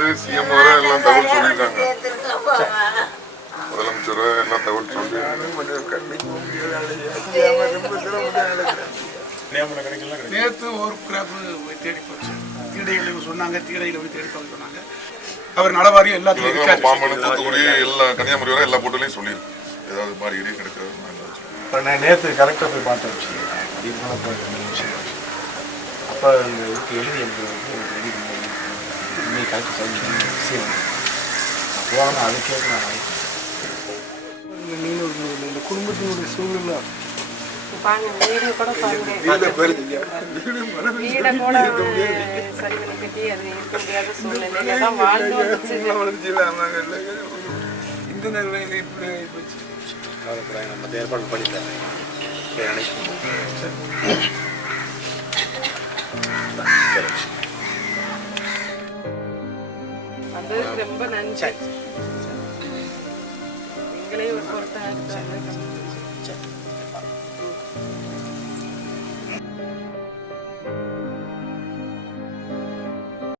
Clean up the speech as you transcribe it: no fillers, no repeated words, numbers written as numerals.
இருந்து சிஎம் வர எல்லாம் தகவல் சொல்லியிருக்காங்க. முதலமைச்சர் எல்லாம் தகவல் சொல்லி நேற்று ஒரு கிராப் தேடி போச்சு. தீடைகளை சொன்னாங்க, தீடைகளை போய் தேடி பார்க்க சொன்னாங்க. அவர் நலவாரியம் எல்லாத்துலையும் பாம்பன், தூத்துக்குடி, எல்லா கன்னியாகுமரி வரை எல்லா போட்டிலையும் சொல்லியிருக்கு. ஏதாவது மாதிரி இடையே கிடைக்கிறது. இப்போ நான் நேற்று கலெக்டர் போய் பார்த்து வச்சு அதிகமான விஷயம். அப்போ இந்த இதுக்கு எழுதி எனக்கு ரெடி பண்ணி இன்னைக்கு கலெக்டர் சொல்லி விஷயம் அப்போ நான் அதை கேட்கலாம். இந்த குடும்பத்தினுடைய சூழ்நிலை வீடு கூட சரி கட்டி அது இருக்க முடியாத சூழ்நிலையில தான் வாழ்ந்து இந்த நிலையில இப்படி போச்சு. நம்ம ஏற்பாடு பண்ணிட்டேன். அது ரொம்ப நன்றி. எங்களே ஒரு பொறுத்த